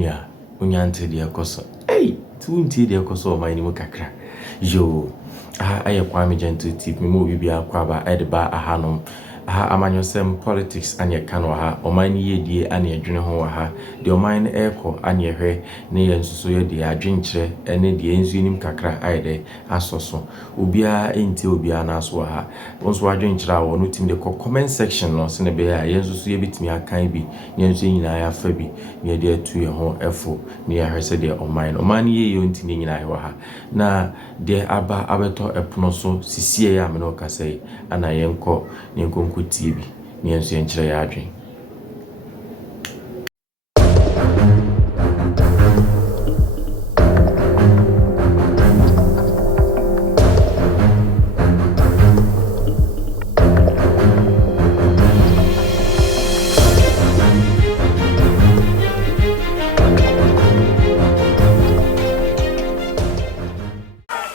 Junior, Unyante de Acoso. Hey, 20 de Acoso, my name Kakra. Yo, I acquire gentle tip, me movie be a quaba, Edba, a hanum. Ha amanyosem politics anye kano ha omani yedie ane adwene ho ha de oman eko anye hwe ne yensuso ye de adwenkyere ene de ensunim kakra aide asoso obia enti obia na so ha wonso adwenkyere a wono tim de comment section no se ne be ya yensuso ye bitimi akan bi yensuso nyina ya fa bi ne de atu ye ho efo ne ya hwese de oman ye yo enti ne nyina ye ha na de aba abeto epono so sisie ya me no kasai ana yenko TV ni enso enkyere ya adwen.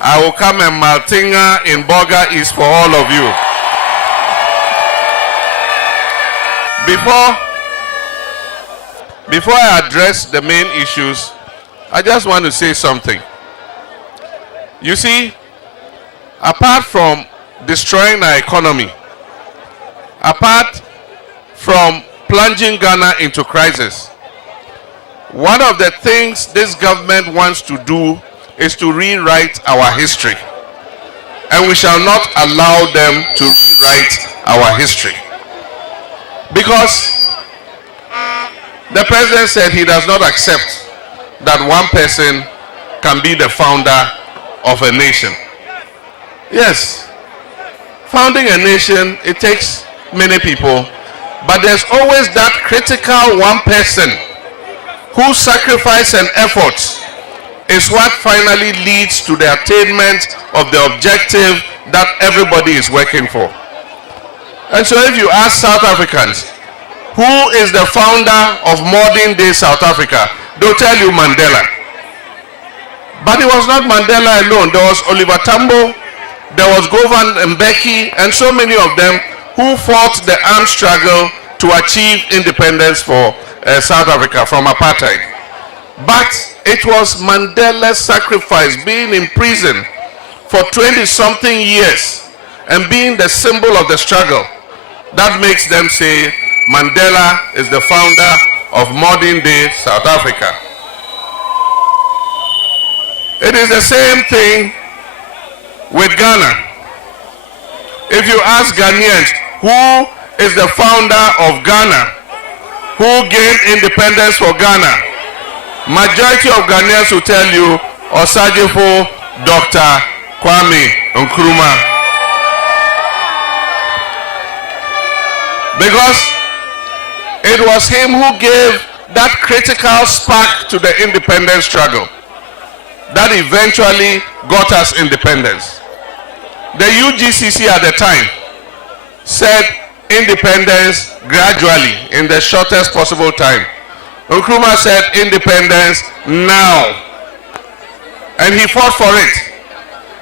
I will come and Maltinga in Boga is for all of you. Before I address the main issues, I just want to say something. You see, apart from destroying our economy, apart from plunging Ghana into crisis, one of the things this government wants to do is to rewrite our history. And we shall not allow them to rewrite our history. Because the president said he does not accept that one person can be the founder of a nation. Yes, founding a nation, it takes many people, but there's always that critical one person whose sacrifice and efforts is what finally leads to the attainment of the objective that everybody is working for. And so if you ask South Africans, who is the founder of modern day South Africa, they'll tell you Mandela. But it was not Mandela alone. There was Oliver Tambo, there was Govan Mbeki, and so many of them who fought the armed struggle to achieve independence for South Africa from apartheid. But it was Mandela's sacrifice, being in prison for 20-something years and being the symbol of the struggle, that makes them say Mandela is the founder of modern day South Africa. It is the same thing with Ghana. If you ask Ghanaians, who is the founder of Ghana, who gained independence for Ghana, majority of Ghanaians will tell you Osajifo Dr. Kwame Nkrumah. Because it was him who gave that critical spark to the independence struggle that eventually got us independence. The UGCC at the time said independence gradually in the shortest possible time. Nkrumah said independence now. And he fought for it.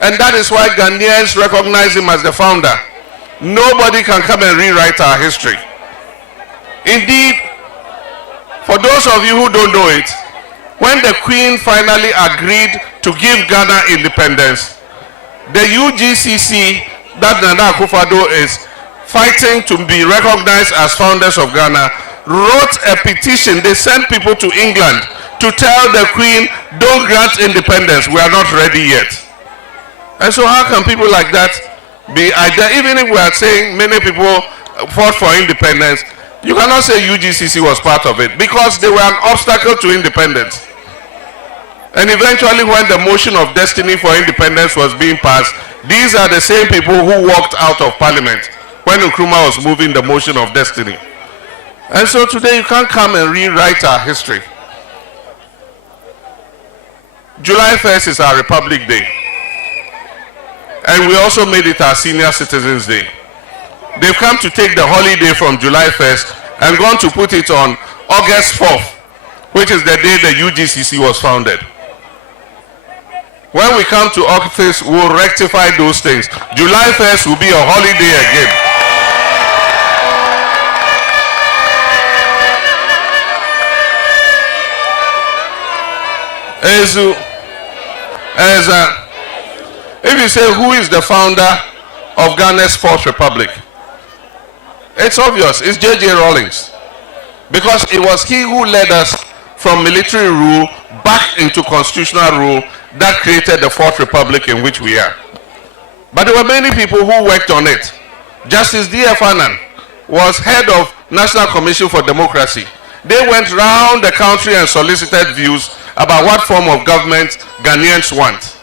And that is why Ghanaians recognize him as the founder. Nobody can come and rewrite our history. Indeed, for those of you who don't know it, when the Queen finally agreed to give Ghana independence, the UGCC, that Nana Akuffo Addo is fighting to be recognized as founders of Ghana, wrote a petition. They sent people to England to tell the Queen, don't grant independence, we are not ready yet. And so how can people like that be either, even if we are saying many people fought for independence, you cannot say UGCC was part of it because they were an obstacle to independence. And eventually when the motion of destiny for independence was being passed, these are the same people who walked out of parliament when Nkrumah was moving the motion of destiny. And so today you can't come and rewrite our history. July 1st is our Republic Day. And we also made it our Senior Citizens Day. They've come to take the holiday from July 1st and gone to put it on August 4th, which is the day the UGCC was founded. When we come to office, we'll rectify those things. July 1st will be a holiday again. If you say who is the founder of Ghana's Fourth Republic, it's obvious, it's J.J. Rawlings. Because it was he who led us from military rule back into constitutional rule that created the Fourth Republic in which we are. But there were many people who worked on it. Justice D.F. Annan was head of National Commission for Democracy. They went round the country and solicited views about what form of government Ghanaians want.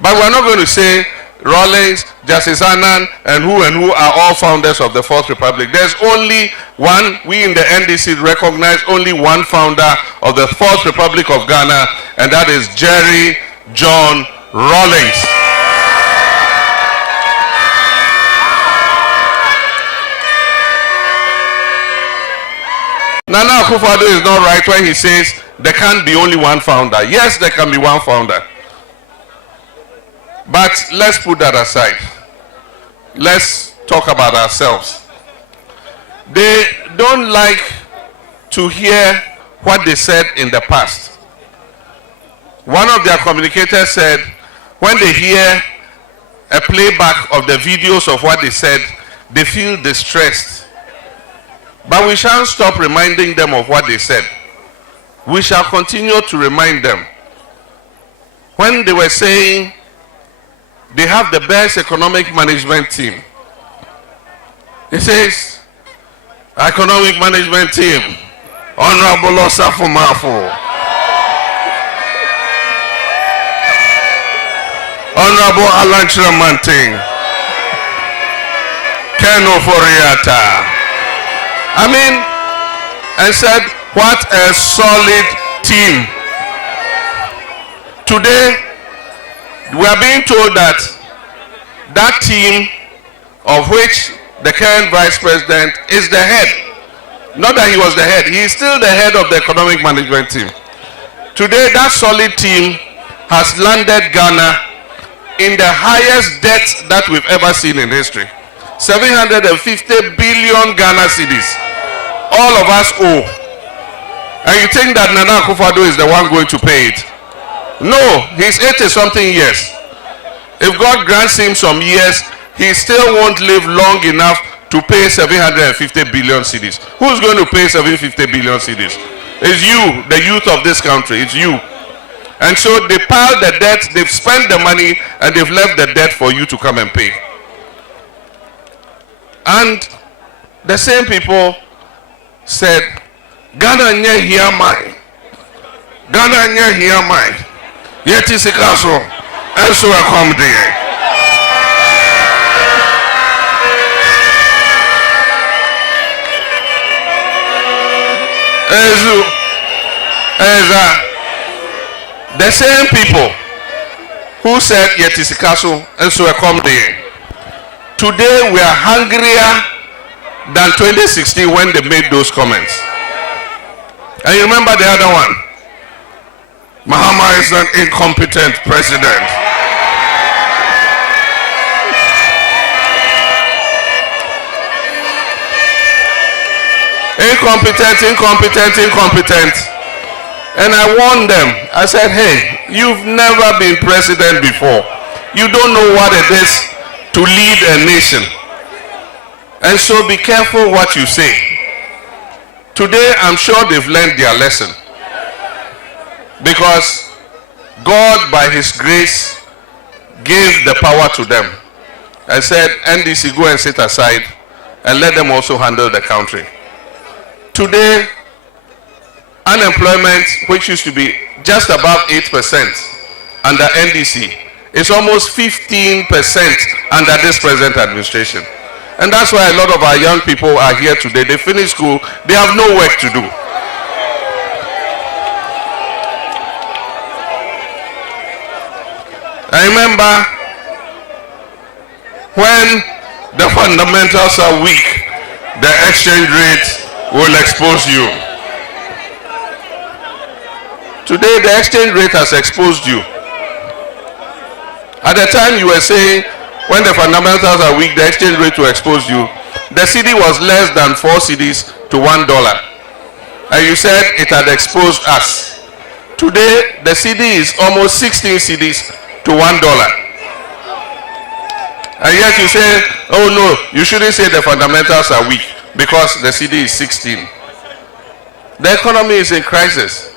But we're not going to say Rawlings, Justice Annan, and who are all founders of the Fourth Republic. There's only one. We in the NDC recognize only one founder of the Fourth Republic of Ghana, and that is Jerry John Rawlings. Nana Akuffo Addo is not right when he says there can't be only one founder. Yes, there can be one founder. But let's put that aside. Let's talk about ourselves. They don't like to hear what they said in the past. One of their communicators said when they hear a playback of the videos of what they said, they feel distressed. But we shan't stop reminding them of what they said. We shall continue to remind them. When they were saying they have the best economic management team, he says, economic management team, Honorable Osafo, Honorable àñĝírìlý, Keno Foriata. I mean, and said, what a solid team. Today, we are being told that that team, of which the current vice president is the head, not that he was the head, he is still the head of the economic management team. Today, that solid team has landed Ghana in the highest debt that we've ever seen in history. 750 billion Ghana cedis. All of us owe. And you think that Nana Akuffo Addo is the one going to pay it? No, he's 80-something years. If God grants him some years, he still won't live long enough to pay 750 billion cedis. Who's going to pay 750 billion cedis? It's you, the youth of this country. It's you. And so they piled the debt, they've spent the money, and they've left the debt for you to come and pay. And the same people said, Ghana nye here mine. Ghana nye here mine. Yet is a castle, and so I come there. The same people who said yet is a castle, and so I come there. Today we are hungrier than 2016 when they made those comments. And you remember the other one? Mahama is an incompetent president. Incompetent. And I warned them. I said, hey, you've never been president before. You don't know what it is to lead a nation. And so be careful what you say. Today, I'm sure they've learned their lesson. Because God, by His grace, gave the power to them. I said, NDC, go and sit aside and let them also handle the country. Today, unemployment, which used to be just above 8% under NDC, is almost 15% under this present administration. And that's why a lot of our young people are here today. They finish school, they have no work to do. I remember when the fundamentals are weak, the exchange rate will expose you. Today, the exchange rate has exposed you. At the time you were saying, when the fundamentals are weak, the exchange rate will expose you. The cedi was less than 4 cedis to $1. And you said it had exposed us. Today, the CD is almost 16 CDs to $1. And yet you say, oh no, you shouldn't say the fundamentals are weak because the CD is 16. The economy is in crisis.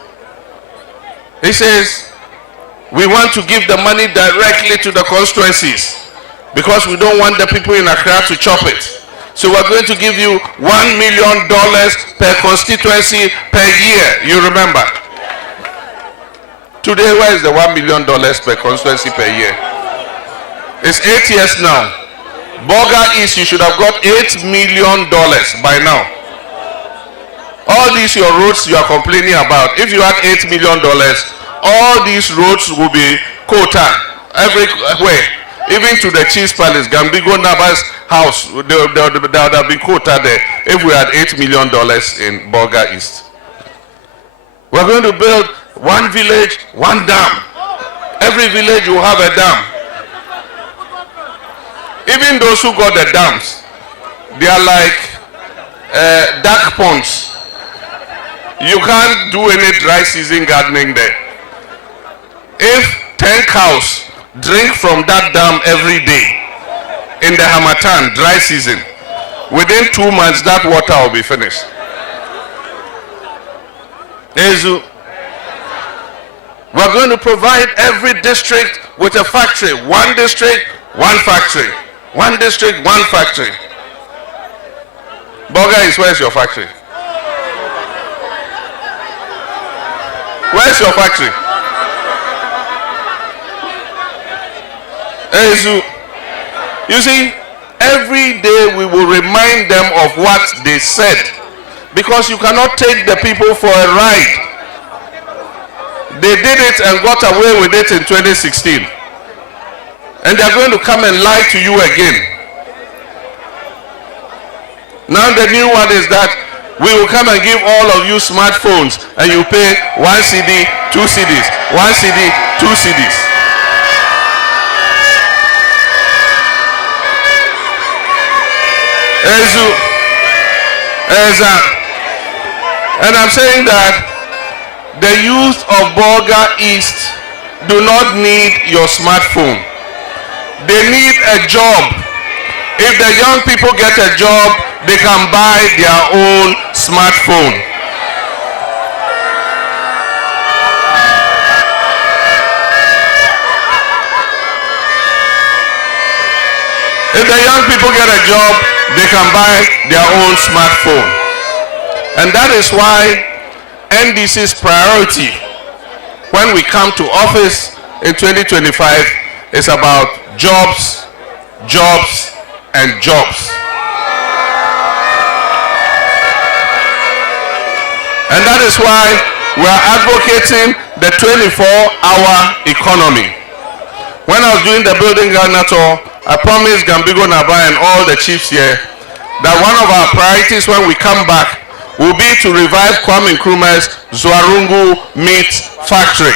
He says, we want to give the money directly to the constituencies because we don't want the people in Accra to chop it. So we're going to give you $1 million per constituency per year. You remember? Today, where is the $1 million per constituency per year? It's 8 years now. Bolga East, you should have got $8 million by now. All these your roads you are complaining about, if you had $8 million, all these roads will be quota everywhere. Even to the Chief's Palace, Gambigo Naba's house, there would have been quota there if we had $8 million in Bolga East. We're going to build one village, one dam. Every village will have a dam. Even those who got the dams, they are like dark ponds. You can't do any dry season gardening there. If 10 cows drink from that dam every day in the Hamatan dry season, within 2 months that water will be finished. We're going to provide every district with a factory. One district, one factory. One district, one factory. Bolga East, where's your factory? Where's your factory? You see, every day we will remind them of what they said, because you cannot take the people for a ride. They did it and got away with it in 2016. And they're going to come and lie to you again. Now the new one is that we will come and give all of you smartphones and you pay 1 CD, 2 CDs, 1 CD, 2 CDs. And I'm saying that the youth of Bolga East do not need your smartphone. They need a job. If the young people get a job, they can buy their own smartphone. If the young people get a job, they can buy their own smartphone. And that is why NDC's priority when we come to office in 2025 is about jobs, jobs, and jobs. And that is why we are advocating the 24-hour economy. When I was doing the building Ghana tour, I promised Gambigo Naba and all the chiefs here that one of our priorities when we come back will be to revive Kwame Nkrumah's Zwarungu meat factory.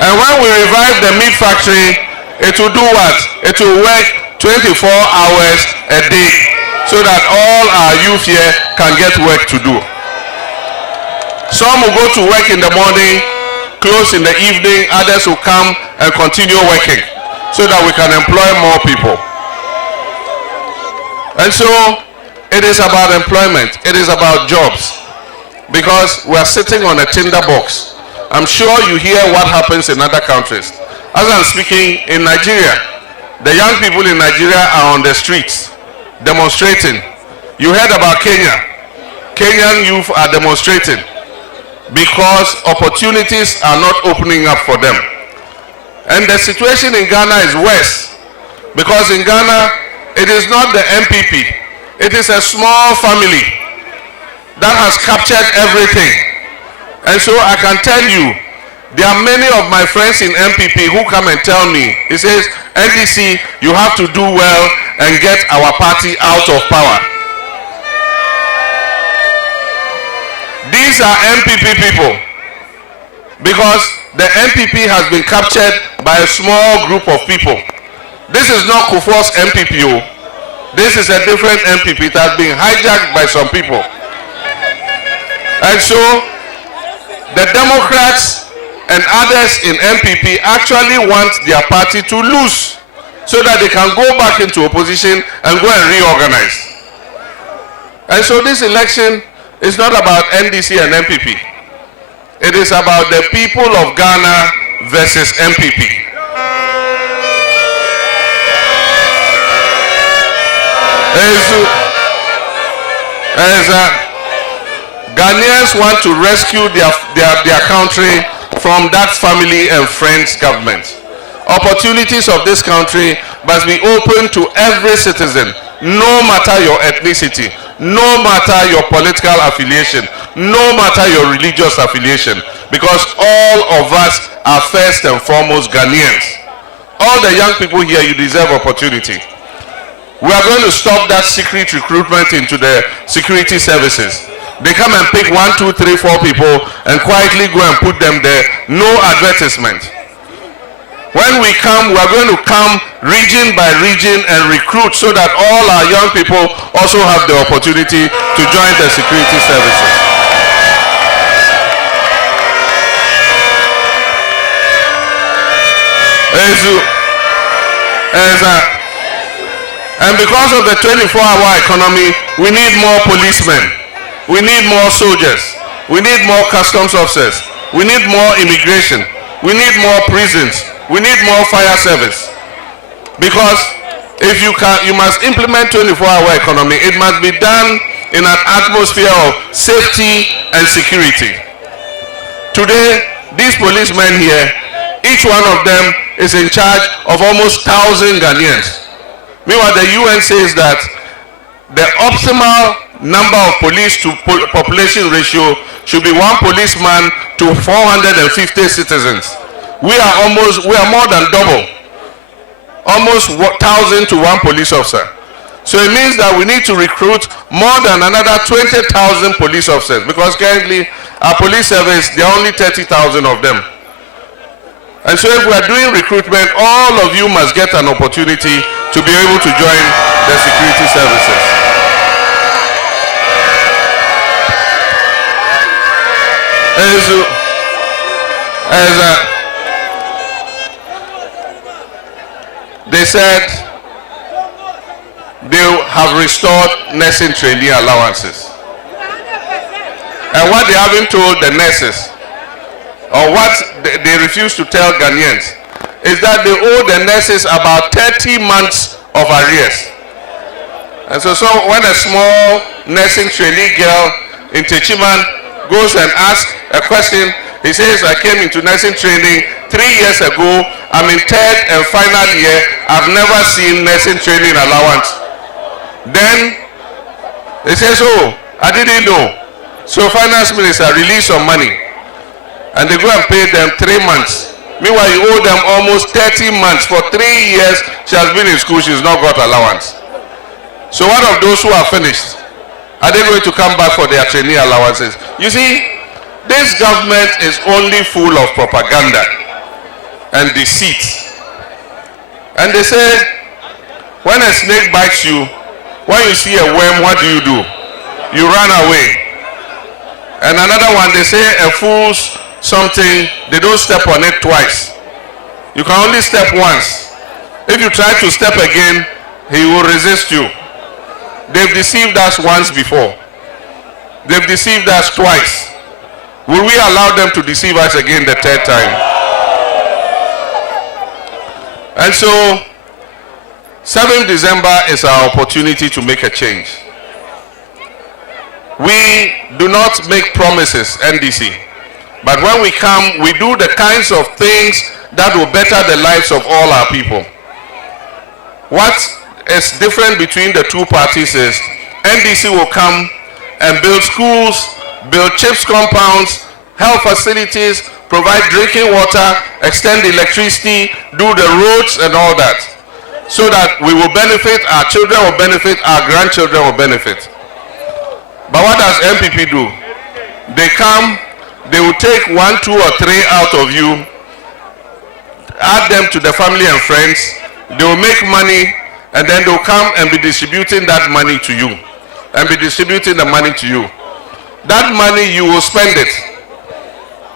And when we revive the meat factory, it will do what? It will work 24 hours a day so that all our youth here can get work to do. Some will go to work in the morning, close in the evening, others will come and continue working so that we can employ more people. And so it is about employment, it is about jobs, because we are sitting on a tinder box. I'm sure you hear what happens in other countries. As I'm speaking, in Nigeria, the young people in Nigeria are on the streets demonstrating. You heard about Kenya. Kenyan youth are demonstrating because opportunities are not opening up for them. And the situation in Ghana is worse, because in Ghana, it is not the MPP. It is a small family that has captured everything. And so I can tell you, there are many of my friends in MPP who come and tell me, he says, NDC, you have to do well and get our party out of power. These are MPP people, because the MPP has been captured by a small group of people. This is not Kufuor's MPP. This is a different MPP that has been hijacked by some people. And so, the Democrats and others in MPP actually want their party to lose so that they can go back into opposition and go and reorganize. And so this election is not about NDC and MPP. It is about the people of Ghana versus MPP. Ghanaians want to rescue their country from that family and friends government. Opportunities of this country must be open to every citizen, no matter your ethnicity, no matter your political affiliation, no matter your religious affiliation, because all of us are first and foremost Ghanaians. All the young people here, you deserve opportunity. We are going to stop that secret recruitment into the security services. They come and pick 1, 2, 3, 4 people and quietly go and put them there. No advertisement. When we come, we are going to come region by region and recruit so that all our young people also have the opportunity to join the security services. And because of the 24-hour economy, we need more policemen. We need more soldiers. We need more customs officers. We need more immigration. We need more prisons. We need more fire service. Because if you must implement 24-hour economy, it must be done in an atmosphere of safety and security. Today, these policemen here, each one of them is in charge of almost 1,000 Ghanaians. Meanwhile, the UN says that the optimal number of police to population ratio should be 1 policeman to 450 citizens. We are more than double, almost 1,000 to 1 police officer. So it means that we need to recruit more than another 20,000 police officers, because currently our police service, there are only 30,000 of them. And so if we are doing recruitment, all of you must get an opportunity to be able to join the security services. They said they have restored nursing trainee allowances. And what they haven't told the nurses, or what they refuse to tell Ghanaians, is that they owe the nurses about 30 months of arrears. And so when a small nursing trainee girl in Techiman goes and asks a question, he says, I came into nursing training 3 years ago, I'm in 3rd and final year, I've never seen nursing training allowance. Then he says, oh, I didn't know. So finance minister released some money and they go and pay them 3 months. Meanwhile, you owe them almost 30 months. For 3 years, she has been in school, she's not got allowance. So what of those who are finished? Are they going to come back for their trainee allowances? You see, this government is only full of propaganda and deceit. And they say, when a snake bites you, when you see a worm, what do? You run away. And another one, they say a fool's something, they don't step on it twice. You can only step once. If you try to step again, he will resist you. They've deceived us once before. They've deceived us twice. Will we allow them to deceive us again the 3rd time? And so, 7th December is our opportunity to make a change. We do not make promises, NDC. But when we come, we do the kinds of things that will better the lives of all our people. What is different between the two parties is NDC will come and build schools, build CHIPS compounds, health facilities, provide drinking water, extend electricity, do the roads and all that. So that we will benefit, our children will benefit, our grandchildren will benefit. But what does MPP do? They come they will take 1, 2, or 3 out of you, add them to the family and friends, they will make money, and then they'll come and be distributing that money to you, and be distributing the money to you. That money, you will spend it,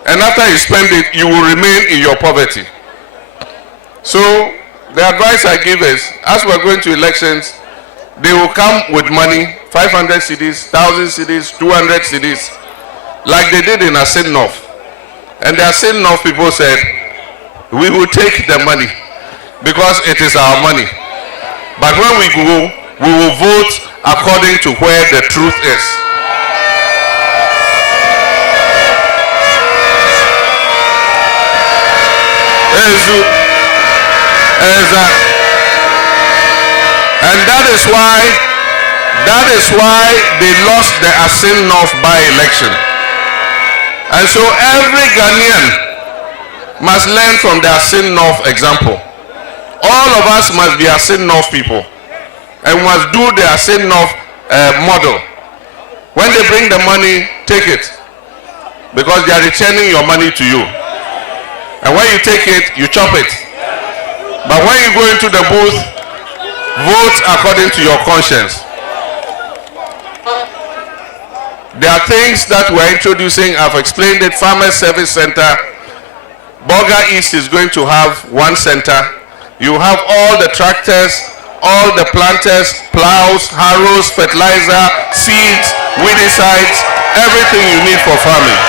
and after you spend it, you will remain in your poverty. So the advice I give is, as we're going to elections, they will come with money, 500 cedis, 1,000 cedis, 200 cedis, like they did in Asin North. And the Asin North people said, we will take the money because it is our money. But when we go, we will vote according to where the truth is. And that is why they lost the Asin North by-election. And so every Ghanaian must learn from the Asin North example. All of us must be Asin North people and must do the Asin North model. When they bring the money, take it, because they are returning your money to you. And when you take it, you chop it. But when you go into the booth, vote according to your conscience. There are things that we're introducing. I've explained it. Farmers Service Center. Boga East is going to have one center. You have all the tractors, all the planters, plows, harrows, fertilizer, seeds, weedicides, everything you need for farming.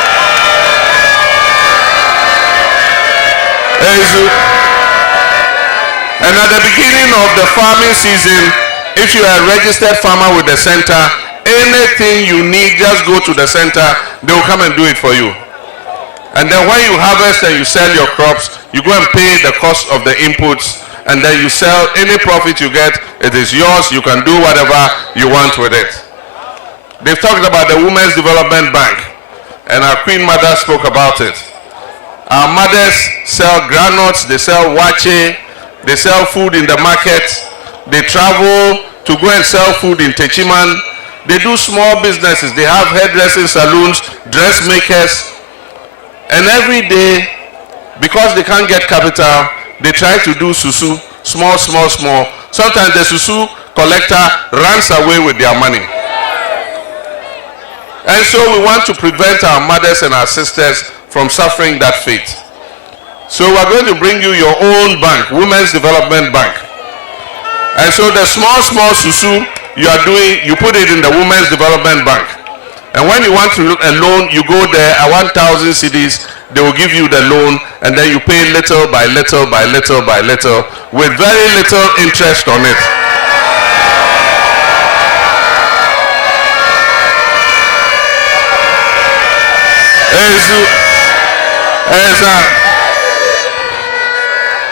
And at the beginning of the farming season, if you are a registered farmer with the center, anything you need, just go to the center, they will come and do it for you. And then when you harvest and you sell your crops, you go and pay the cost of the inputs, and then you sell any profit you get. It is yours. You can do whatever you want with it. They've talked about the Women's Development Bank, and our Queen Mother spoke about it. Our mothers sell granules, they sell wache, they sell food in the market, they travel to go and sell food in Techiman. They do small businesses. They have hairdressing salons, dressmakers, and every day, because they can't get capital, they try to do susu, small. Sometimes the susu collector runs away with their money. And so we want to prevent our mothers and our sisters from suffering that fate. So we're going to bring you your own bank, Women's Development Bank. And so the small susu you are doing, you put it in the Women's Development Bank. And when you want to look a loan, you go there at 1,000 cedis, they will give you the loan, and then you pay little by little with very little interest on it.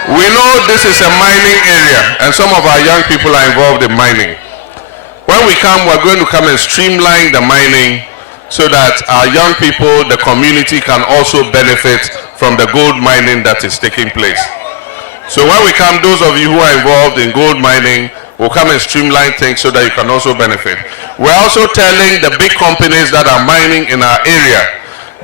We know this is a mining area, and some of our young people are involved in mining. When we come, we're going to come and streamline the mining so that our young people, the community, can also benefit from the gold mining that is taking place. So when we come, those of you who are involved in gold mining will come and streamline things so that you can also benefit. We're also telling the big companies that are mining in our area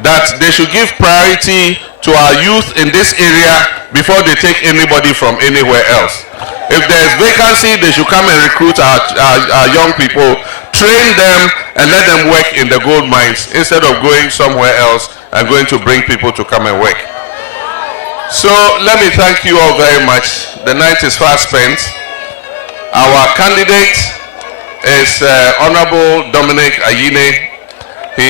that they should give priority to our youth in this area before they take anybody from anywhere else. If there's vacancy, they should come and recruit our young people, train them, and let them work in the gold mines instead of going somewhere else and going to bring people to come and work. So let me thank you all very much. The night is fast spent. Our candidate is Honorable Dominic Ayine. He